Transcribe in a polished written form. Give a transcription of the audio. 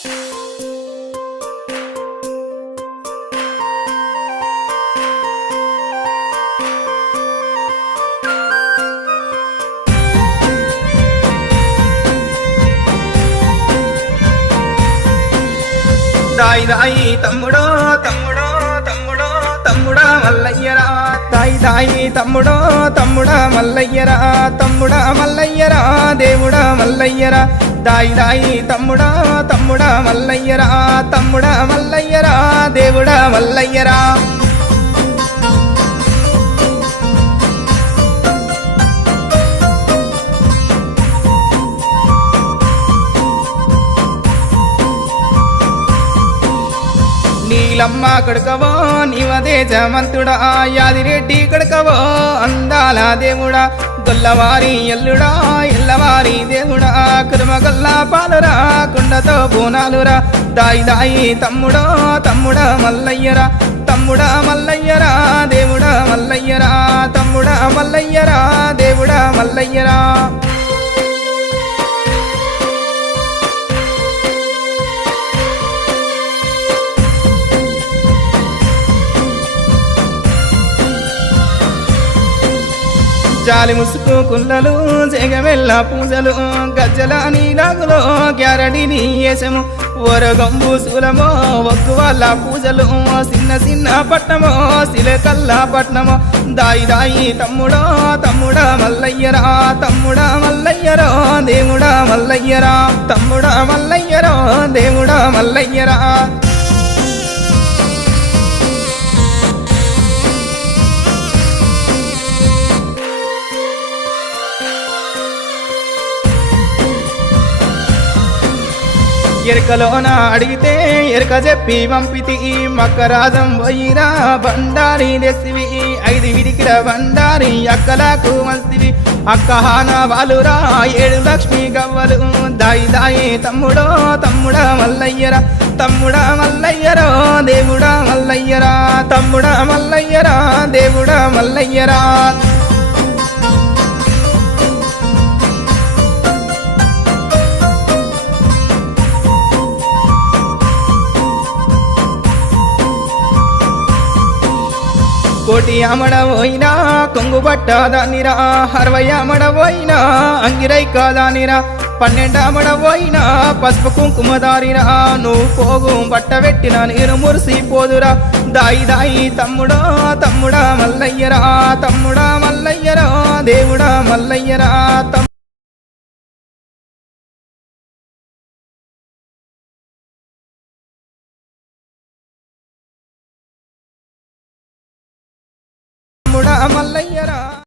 దాయి దాయి తమ్ముడో తమ్ముడో తమ్ముడో తమ్ముడా మల్లయ్యరా దాయి దాయి తమ్ముడో తమ్ముడా మల్లయ్యరా తమ్ముడా మల్లయ్యరా దేవుడా మల్లయ్యరా దాయి దాయి తమ్ముడా తమ్ముడా మల్లయ్యరా తమ్ముడా మల్లయ్యరా దేవుడా మల్లయ్యరా నీలమ్మ కొడుకవో నీవదే జమంతుడా యాదిరెడ్డి కొడుకవో అందాల దేవుడా గొల్లవారి ఎల్లుడా ఎల్లవారి దేవుడా కురుమగల్ల పాలురా కుండతో బోనాలురా దాయి దాయి తమ్ముడో తమ్ముడా మల్లయ్యరా తమ్ముడా మల్లయ్యరా దేవుడా మల్లయ్యరా తమ్ముడా మల్లయ్యరా దేవుడా మల్లయ్యరా జాలి ముసుకు కుల్లలు జగమెల్ల పూజలు గజ్జల నీలాగులో గ్యారడిని వేసము ఒరగంబు శూలమో ఒగ్గు వాళ్ళ పూజలు చిన్న చిన్న పట్నమో సిలకల్ల పట్నమో దాయి దాయి తమ్ముడో తమ్ముడా మల్లయ్యరా తమ్ముడా మల్లయ్యరో దేవుడా మల్లయ్యరా తమ్ముడా మల్లయ్యరో దేవుడా మల్లయ్యరా ఎరకలోన అడిగితే ఎరక చెప్పి పంపితి మక్కరాజం పోయిరా బండారి తెసివి 5 విడికిల బండారి అక్కలకు మస్తివి అక్కహాన వాలురా 7 లక్ష్మి గవ్వలు దాయి దాయి తమ్ముడో తమ్ముడా మల్లయ్యరా తమ్ముడా మల్లయ్యరో దేవుడా మల్లయ్యరా తమ్ముడా మల్లయ్యరా దేవుడా మల్లయ్యరా కోటి అమడవోయినా కొంగు పట్టదానిరా 60 అమడవోయినా అంగిరై కాదానిరా 12 అమడవోయినా పసుపు కుంకుమదారిరా నువ్వు పోగు బట్ట పెట్టిన నేను మురిసిపోదురా దాయి దాయి తమ్ముడో తమ్ముడా మల్లయ్యరా తమ్ముడా మల్లయ్యరా దేవుడా మల్లయ్యరా తమ్ముడా మల్లయ్యరా